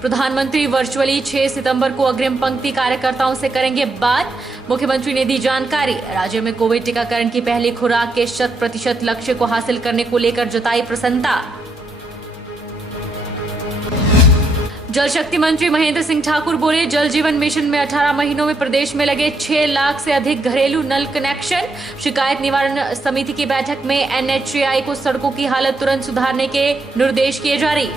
प्रधानमंत्री वर्चुअली 6 सितंबर को अग्रिम पंक्ति कार्यकर्ताओं से करेंगे बात। मुख्यमंत्री ने दी जानकारी। राज्य में कोविड टीकाकरण की पहली खुराक के 100% लक्ष्य को हासिल करने को लेकर जताई प्रसन्नता। जल शक्ति मंत्री महेंद्र सिंह ठाकुर बोले, जल जीवन मिशन में 18 महीनों में प्रदेश में लगे 6 लाख से अधिक घरेलू नल कनेक्शन। शिकायत निवारण समिति की बैठक में एनएचएआई को सड़कों की हालत तुरंत सुधारने के निर्देश किए जारी।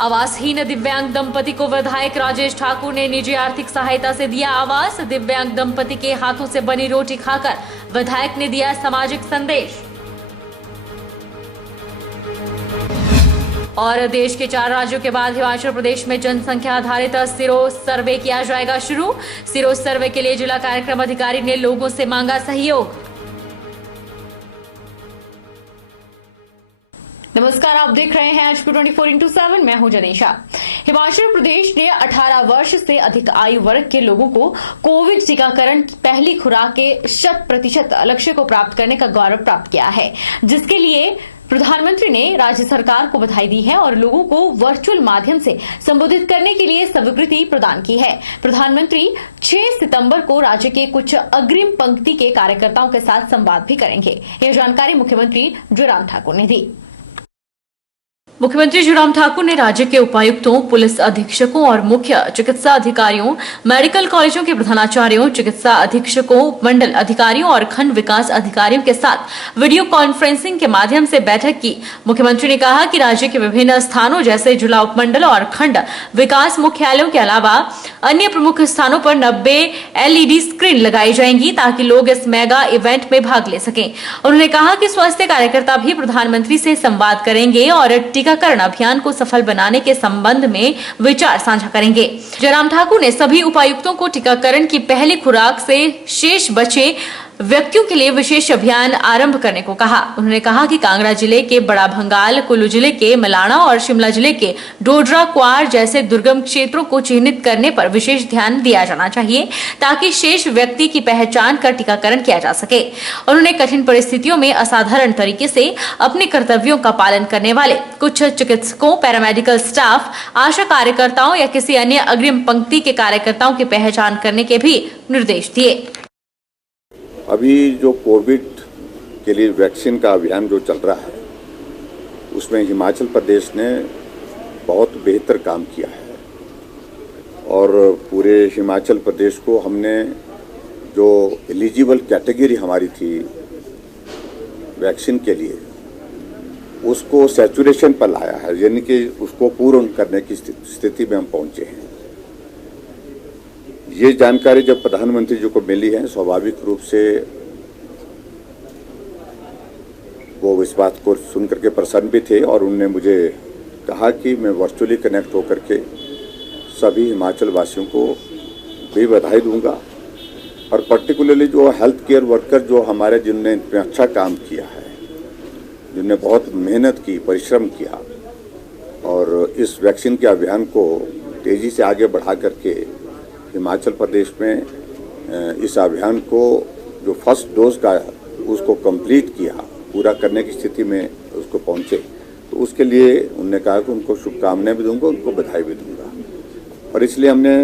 आवासहीन दिव्यांग दंपति को विधायक राजेश ठाकुर ने निजी आर्थिक सहायता से दिया आवास। दिव्यांग दंपति के हाथों से बनी रोटी खाकर विधायक ने दिया सामाजिक संदेश। और देश के 4 राज्यों के बाद हिमाचल प्रदेश में जनसंख्या आधारित सिरो सर्वे किया जाएगा शुरू। सिरो सर्वे के लिए जिला कार्यक्रम अधिकारी ने लोगों से मांगा सहयोग। नमस्कार, आप देख रहे हैं HQ 24x7। मैं हूं जनीशा। हिमाचल प्रदेश ने 18 वर्ष से अधिक आयु वर्ग के लोगों को कोविड टीकाकरण की पहली खुराक के 100% लक्ष्य को प्राप्त करने का गौरव प्राप्त किया है, जिसके लिए प्रधानमंत्री ने राज्य सरकार को बधाई दी है और लोगों को वर्चुअल माध्यम से संबोधित करने के लिए स्वीकृति प्रदान की है। प्रधानमंत्री 6 सितंबर को राज्य के कुछ अग्रिम पंक्ति के कार्यकर्ताओं के साथ संवाद भी करेंगे। यह जानकारी मुख्यमंत्री जयराम ठाकुर ने दी। मुख्यमंत्री जयराम ठाकुर ने राज्य के उपायुक्तों, पुलिस अधीक्षकों और मुख्य चिकित्सा अधिकारियों, मेडिकल कॉलेजों के प्रधानाचार्यों, चिकित्सा अधीक्षकों, मंडल अधिकारियों और खंड विकास अधिकारियों के साथ वीडियो कॉन्फ्रेंसिंग के माध्यम से बैठक की। मुख्यमंत्री ने कहा कि राज्य के विभिन्न स्थानों जैसे जिला उपमंडल और खंड विकास मुख्यालयों के अलावा अन्य प्रमुख स्थानों पर 90 LED स्क्रीन लगाई जाएंगी ताकि लोग इस मेगा इवेंट में भाग ले सकें। उन्होंने कहा कि स्वास्थ्य कार्यकर्ता भी प्रधानमंत्री से संवाद करेंगे और टीकाकरण अभियान को सफल बनाने के संबंध में विचार साझा करेंगे। जयराम ठाकुर ने सभी उपायुक्तों को टीकाकरण की पहली खुराक से शेष बचे व्यक्तियों के लिए विशेष अभियान आरंभ करने को कहा। उन्होंने कहा कि कांगड़ा जिले के बड़ा भंगाल, कुल्लू जिले के मलाणा और शिमला जिले के डोडरा क्वार जैसे दुर्गम क्षेत्रों को चिन्हित करने पर विशेष ध्यान दिया जाना चाहिए ताकि शेष व्यक्ति की पहचान कर टीकाकरण किया जा सके। उन्होंने कठिन परिस्थितियों में असाधारण तरीके से अपने कर्तव्यों का पालन करने वाले कुछ चिकित्सकों, पैरामेडिकल स्टाफ, आशा कार्यकर्ताओं या किसी अन्य अग्रिम पंक्ति के कार्यकर्ताओं की पहचान करने के भी निर्देश दिए। अभी जो कोविड के लिए वैक्सीन का अभियान जो चल रहा है उसमें हिमाचल प्रदेश ने बहुत बेहतर काम किया है और पूरे हिमाचल प्रदेश को हमने जो एलिजिबल कैटेगरी हमारी थी वैक्सीन के लिए उसको सैचुरेशन पर लाया है, यानी कि उसको पूर्ण करने की स्थिति में हम पहुंचे हैं। ये जानकारी जब प्रधानमंत्री जी को मिली है, स्वाभाविक रूप से वो इस बात को सुन करके प्रसन्न भी थे और उन्होंने मुझे कहा कि मैं वर्चुअली कनेक्ट होकर के सभी हिमाचल वासियों को भी बधाई दूंगा और पर्टिकुलरली जो हेल्थ केयर वर्कर जो हमारे जिनने इतना अच्छा काम किया है, जिनने बहुत मेहनत की, परिश्रम किया और इस वैक्सीन के अभियान को तेज़ी से आगे बढ़ा करके हिमाचल प्रदेश में इस अभियान को जो फर्स्ट डोज का उसको कंप्लीट किया, पूरा करने की स्थिति में उसको पहुंचे, तो उसके लिए उन्होंने कहा कि उनको शुभकामनाएं भी दूंगा, उनको बधाई भी दूंगा। और इसलिए हमने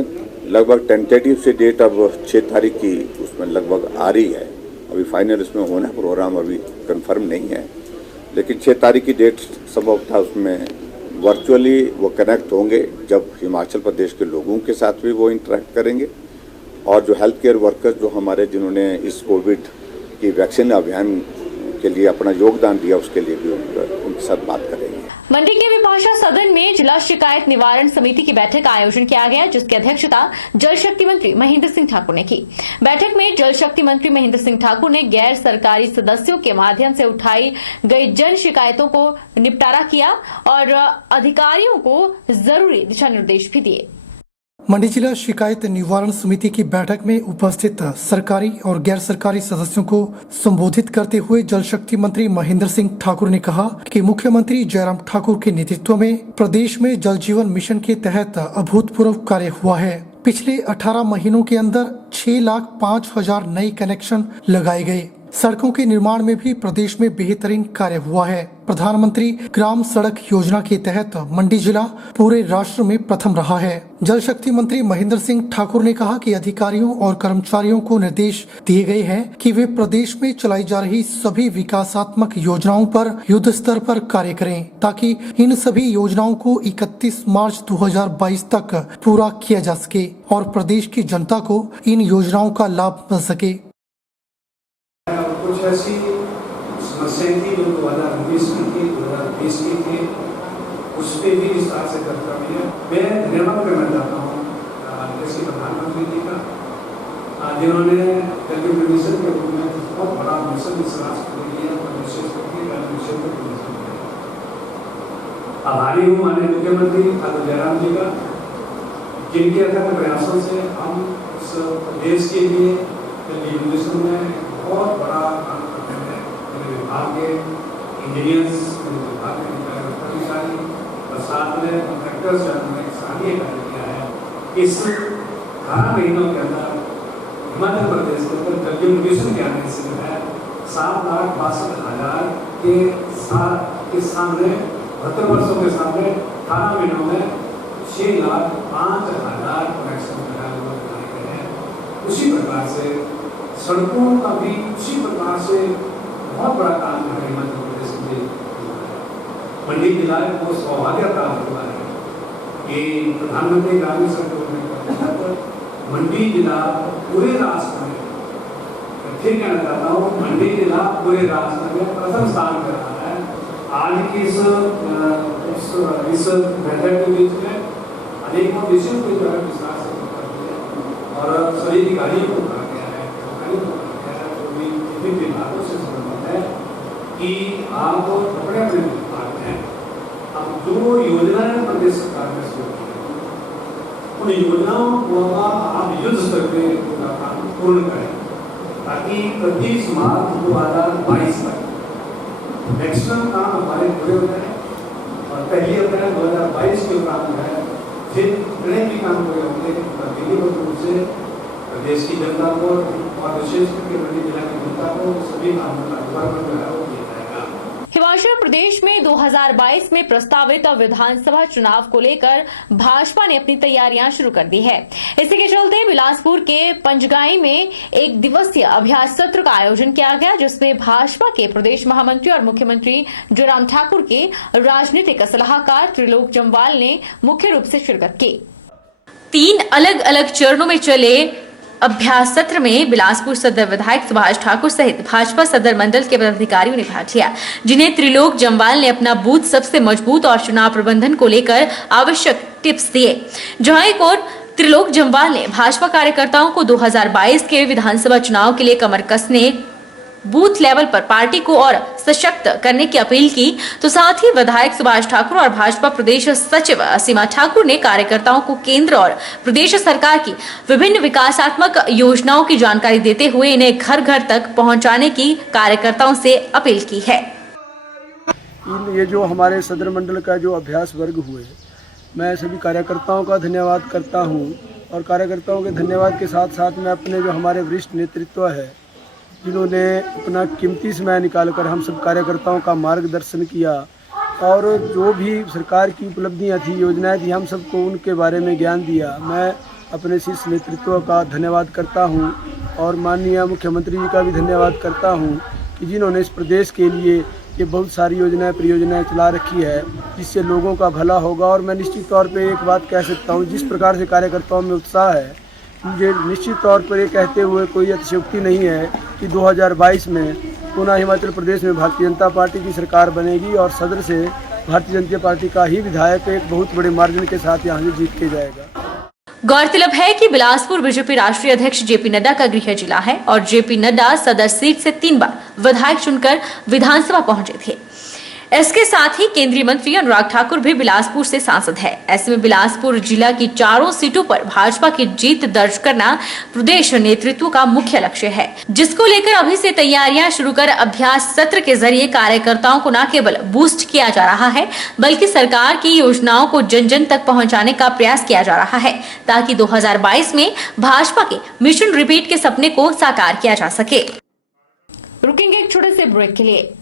लगभग टेंटेटिव से डेट अब 6 तारीख की उसमें लगभग आ रही है। अभी फाइनल इसमें होना प्रोग्राम अभी कंफर्म नहीं है, लेकिन 6 तारीख की डेट संभवतः उसमें वर्चुअली वो कनेक्ट होंगे जब हिमाचल प्रदेश के लोगों के साथ भी वो इंटरेक्ट करेंगे और जो हेल्थ केयर वर्कर्स जो हमारे जिन्होंने इस कोविड की वैक्सीन अभियान के लिए अपना योगदान दिया उसके लिए भी उनके साथ बात करेंगे। मंडी के विभाषा सदन में जिला शिकायत निवारण समिति की बैठक का आयोजन किया गया, जिसकी अध्यक्षता जल शक्ति मंत्री महेंद्र सिंह ठाकुर ने की। बैठक में जल शक्ति मंत्री महेंद्र सिंह ठाकुर ने गैर सरकारी सदस्यों के माध्यम से उठाई गई जन शिकायतों को निपटारा किया और अधिकारियों को जरूरी दिशा निर्देश भी दिए। मंडी जिला शिकायत निवारण समिति की बैठक में उपस्थित सरकारी और गैर सरकारी सदस्यों को संबोधित करते हुए जल शक्ति मंत्री महेंद्र सिंह ठाकुर ने कहा कि मुख्यमंत्री जयराम ठाकुर के नेतृत्व में प्रदेश में जल जीवन मिशन के तहत अभूतपूर्व कार्य हुआ है। पिछले 18 महीनों के अंदर 6,05,000 नए कनेक्शन लगाए गए। सड़कों के निर्माण में भी प्रदेश में बेहतरीन कार्य हुआ है। प्रधानमंत्री ग्राम सड़क योजना के तहत मंडी जिला पूरे राष्ट्र में प्रथम रहा है। जल शक्ति मंत्री महेंद्र सिंह ठाकुर ने कहा कि अधिकारियों और कर्मचारियों को निर्देश दिए गए हैं कि वे प्रदेश में चलाई जा रही सभी विकासात्मक योजनाओं पर युद्ध स्तर पर कार्य करें, ताकि इन सभी योजनाओं को 31 मार्च 2022 तक पूरा किया जा सके और प्रदेश की जनता को इन योजनाओं का लाभ मिल सके। कुछ ऐसी समस्याएं थी जो 2019 की थी, 2020 की थी, उस पर भी विस्तार से चर्चा हुई है। मैं धन्यवाद करना चाहता हूँ देश के प्रधानमंत्री जी का, जिन्होंने जल मिशन के रूप में बहुत बड़ा मिशन इस राष्ट्र के लिए और विशेष करके मिशन को आभारी हूँ माननीय मुख्यमंत्री ठाकुर जयराम जी का, जिनके अथक प्रयासों से हम इस देश के लिए जल मिशन में बहुत बड़ा काम करते हैं। मेरे विभाग के इंजीनियर्स, मेरे विभाग के अधिकारी और साथ में कॉन्ट्रैक्टर्स ने साथ ये कार्य किया है। इस 18 महीनों के अंदर हिमाचल प्रदेश के अंदर जल मिशन के आने से है 7,62,000 के सामने 72 वर्षों के सामने 18 महीनों में 6,05,000 कनेक्शन बनाए गए हैं। उसी प्रकार से सड़कों का भी उसी प्रकार से बहुत बड़ा काम है हिमाचल प्रदेश में। मंडी जिला को सौभाग्य प्राप्त हुआ है कि प्रधानमंत्री ग्रामीण सड़क योजना के तहत मंडी जिला पूरे राष्ट्र में, फिर कहना चाहता हूँ, मंडी जिला पूरे राष्ट्र में प्रथम स्थान पर रहा है। आज की इस बैठक के बीच में अनेकों विषयों को जो है विस्तार से और सभी अधिकारियों को कहा गया है, विभिन्न विभागों से संबंधित है कि आप अपने अपने विभाग में अब जो योजनाएं प्रदेश सरकार ने शुरू की है उन योजनाओं को आप युद्ध स्तर पे काम पूर्ण करें, ताकि 31 मार्च 2022 तक मैक्सिमम काम हमारे पूरे हो जाए और 1 अप्रैल 2022 के उपरांत जो है फिर जितने भी काम पूरे होंगे व्यक्तिगत रूप से प्रदेश की जनता को और विशेष करके मंडी जिला की जनता को सभी कामों का विवरण जो है वो किया जाएगा। हिमाचल प्रदेश में 2022 में प्रस्तावित विधानसभा चुनाव को लेकर भाजपा ने अपनी तैयारियां शुरू कर दी है। इसी के चलते बिलासपुर के पंजगाई में एक दिवसीय अभ्यास सत्र का आयोजन किया गया, जिसमें भाजपा के प्रदेश महामंत्री और मुख्यमंत्री जयराम ठाकुर के राजनीतिक सलाहकार त्रिलोक जम्वाल ने मुख्य रूप से शिरकत की। 3 अलग अलग चरणों में चले अभ्यास सत्र में बिलासपुर सदर विधायक सुभाष ठाकुर सहित भाजपा सदर मंडल के पदाधिकारियों ने भाग लिया, जिन्हें त्रिलोक जम्वाल ने अपना बूथ सबसे मजबूत और चुनाव प्रबंधन को लेकर आवश्यक टिप्स दिए। जहां एक और त्रिलोक जम्वाल ने भाजपा कार्यकर्ताओं को 2022 के विधानसभा चुनाव के लिए कमर कसने, बूथ लेवल पर पार्टी को और सशक्त करने की अपील की, तो साथ ही विधायक सुभाष ठाकुर और भाजपा प्रदेश सचिव सीमा ठाकुर ने कार्यकर्ताओं को केंद्र और प्रदेश सरकार की विभिन्न विकासात्मक योजनाओं की जानकारी देते हुए इन्हें घर घर तक पहुंचाने की कार्यकर्ताओं से अपील की है। ये जो हमारे सदर मंडल का जो अभ्यास वर्ग हुए, मैं सभी कार्यकर्ताओं का धन्यवाद करता हूँ और कार्यकर्ताओं के धन्यवाद के साथ साथ मैं अपने जो हमारे वरिष्ठ नेतृत्व है, जिन्होंने अपना कीमती समय निकालकर हम सब कार्यकर्ताओं का मार्गदर्शन किया और जो भी सरकार की उपलब्धियां थी, योजनाएं थी, हम सबको उनके बारे में ज्ञान दिया। मैं अपने शीर्ष नेतृत्व का धन्यवाद करता हूं और माननीय मुख्यमंत्री जी का भी धन्यवाद करता हूं कि जिन्होंने इस प्रदेश के लिए ये बहुत सारी योजनाएं परियोजनाएं चला रखी है, जिससे लोगों का भला होगा। और मैं निश्चित तौर पर एक बात कह सकता हूँ, जिस प्रकार से कार्यकर्ताओं में उत्साह है, मुझे निश्चित तौर पर ये कहते हुए कोई अतिशयोक्ति नहीं है कि 2022 में पुनः हिमाचल प्रदेश में भारतीय जनता पार्टी की सरकार बनेगी और सदर से भारतीय जनता पार्टी का ही विधायक एक बहुत बड़े मार्जिन के साथ यहाँ से जीत के जाएगा। गौरतलब है कि बिलासपुर बीजेपी राष्ट्रीय अध्यक्ष जेपी नड्डा का गृह जिला है और जेपी नड्डा सदर सीट से 3 बार विधायक चुनकर विधानसभा पहुंचे थे। इसके साथ ही केंद्रीय मंत्री अनुराग ठाकुर भी बिलासपुर से सांसद है। ऐसे में बिलासपुर जिला की 4 सीटों पर भाजपा की जीत दर्ज करना प्रदेश नेतृत्व का मुख्य लक्ष्य है, जिसको लेकर अभी से तैयारियां शुरू कर अभ्यास सत्र के जरिए कार्यकर्ताओं को न केवल बूस्ट किया जा रहा है, बल्कि सरकार की योजनाओं को जन जन तक पहुंचाने का प्रयास किया जा रहा है, ताकि 2022 में भाजपा के मिशन रिपीट के सपने को साकार किया जा सके। रुकेंगे एक छोटे से ब्रेक के लिए।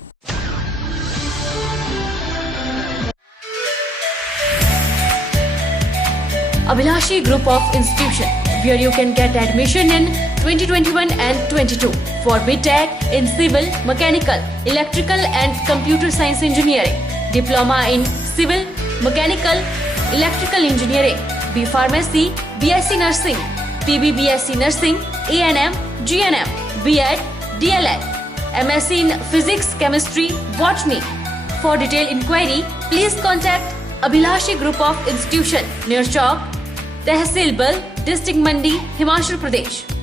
Abhilashi Group of Institution, where you can get admission in 2021 and 22 for BTech in Civil, Mechanical, Electrical and Computer Science Engineering, Diploma in Civil, Mechanical, Electrical Engineering, B Pharmacy, BSc Nursing, PB BSc Nursing, ANM, GNM, B.Ed, DLEd, MSc in Physics, Chemistry, Botany. For detailed inquiry, please contact Abhilashi Group of Institution near Chowk, Tehsil Bal, District Mandi, Himachal Pradesh.